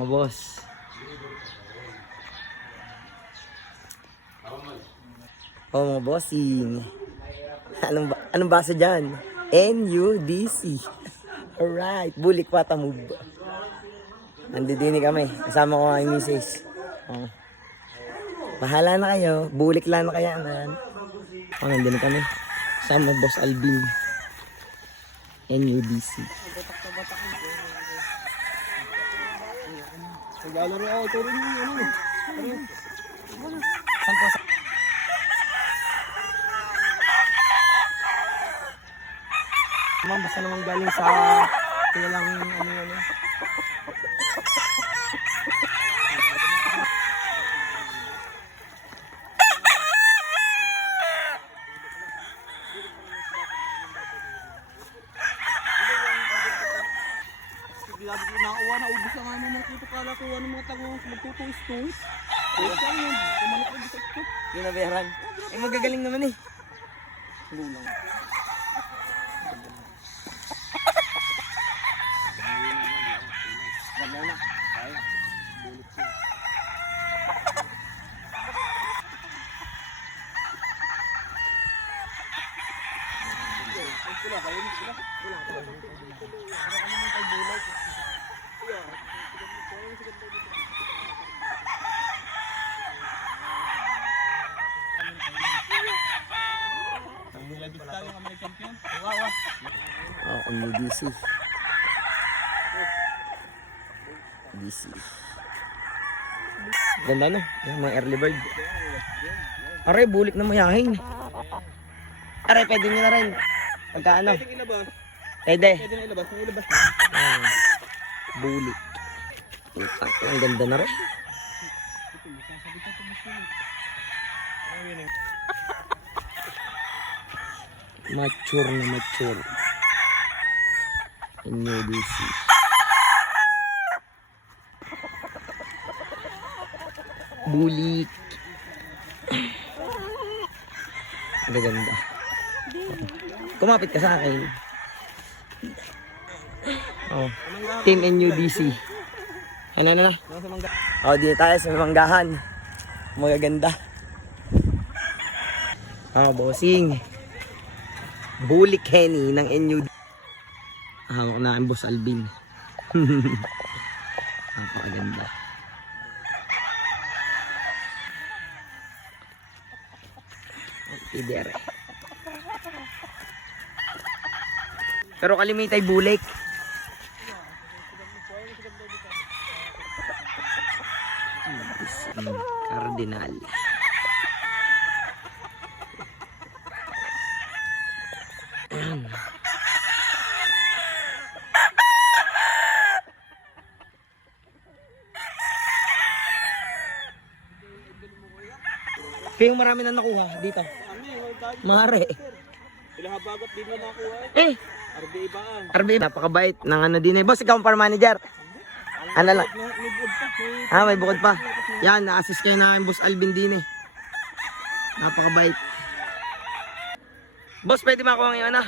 mga boss. Oh mga bossing. Anong basa dyan? NUDC. Alright, bulik wata move. Nandidini kami. Kasama ko ang misis. Oh. Bahala na kayo. Bulik lang na kaya man. Oh, nandun kami. Sama Boss Alvin. NUDC. Naglalaro ako ito rin yung ano. Saan po? Ma'am, basta naman galing sa kilalang ano. Grabe ko nakakuha na ubus ang ano mga kito kala ko ano mga tango magtutuis-tuis. Tuis lang yun. Kumalit ko sa ito. Ginaberan. Eh magagaling naman eh. Gulang. Ganda na. Kaya. Bulit siya. Pula kayo ni sila. Pula. Para kami ng tagbulay. Oh, NUDC. DC. Ganda no? Yung mga early bird. Aray, bulik na mayahin. Aray, pwede nyo na rin. Pagka ano? Pwede ilabas. Pwede. Pwede na ilabas. Kung ilabas Ah, bulik. Ang ganda na rin. Mature na mature. NUDC. Bulik. Ang ganda. Kumapit ka sa akin. Oh. Team NUDC. Ano na? Oh, di tayo sa manggahan. Magaganda. Ah, bossing. Bulik Henny ng NUDC. Hawak na ang Boss Alvin. Napakaganda. Idere. Pero kalimitay bulik. Cardinal. Kaya yung marami na nakuha dito. Mare. ilang habagat din na nakuha Eh, RBA ba ang? RB, napakabait ng ano din eh. Boss, ikaw ang farm manager. Ano lang? May bukod pa. Ah, may bukod pa. Yan, na-assist kayo na Boss Alvin din eh. Napakabait. Boss, pwede makuha ngayon ano?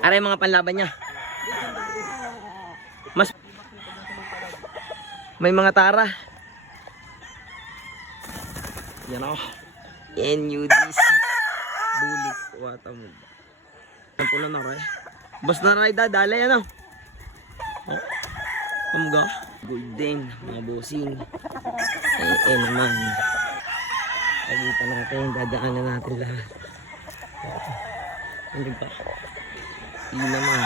Aray mga panlaban niya. Mas may mga tara. Yan o. NUDC. Bulik. Watamog. Ang pula na rin. Boss na rin dadalay ano. Kumga. Golden. Mga bossing. naman. Pagita natin. Dadaanan natin lahat. Hindi ba? Hindi naman.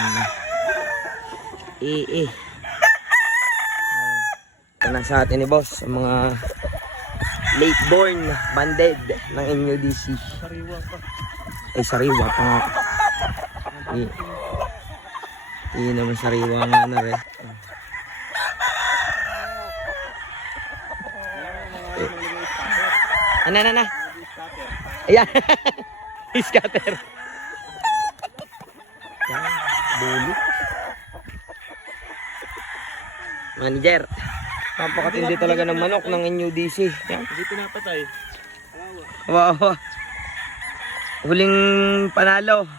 Ito na sa atin ni boss. Ang mga late born banded ng NUDC. Sariwa pa. Ay sariwa pa nga. Hindi naman sariwa nga na rin. Ano. Ayan. Scatter. Yan. Bulik. Manager. Napakatindi talaga ng manok ng NUDC. Yan. Hindi pinapatay. Wow. Huling panalo.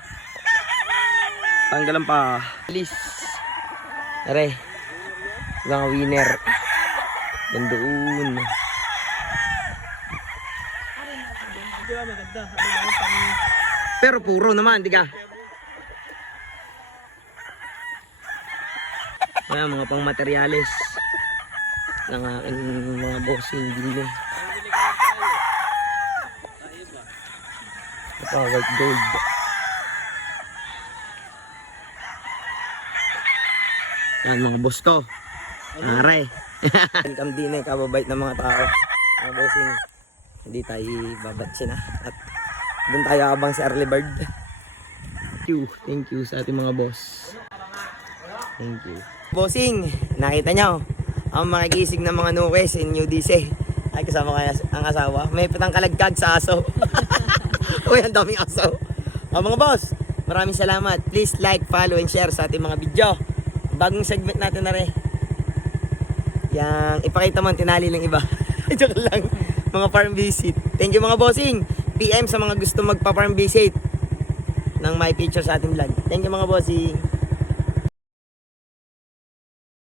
Tanggalan pa. Please. Are. Mga winner. Yan doon. Di ba maganda? Ano lang pang... Pero puro naman, di ka? Ayan, mga pang materyales. Ng aking mga bossing din eh. Ito, white gold. Yan mga boss ko. Aray. Welcome din eh, kababait ng mga tao. Mga bossing. Hindi tayo babatsin ha. At doon tayo abang si Early Bird. Thank you sa ating mga boss. Thank you. Bossing, nakita nyo. Ang makigising ng mga nukes in New DC. Ay, kasama kaya ang asawa. May patang kalagkag sa aso. Uy, ang daming aso. Mga boss, maraming salamat. Please like, follow, and share sa ating mga video. Bagong segment natin na rin. Yang ipakita mo ang tinali ng iba. Joke lang. Mga farm visit. Thank you mga bossing. PM sa mga gusto magpa-farm visit ng my picture sa ating vlog. Thank you mga bossing.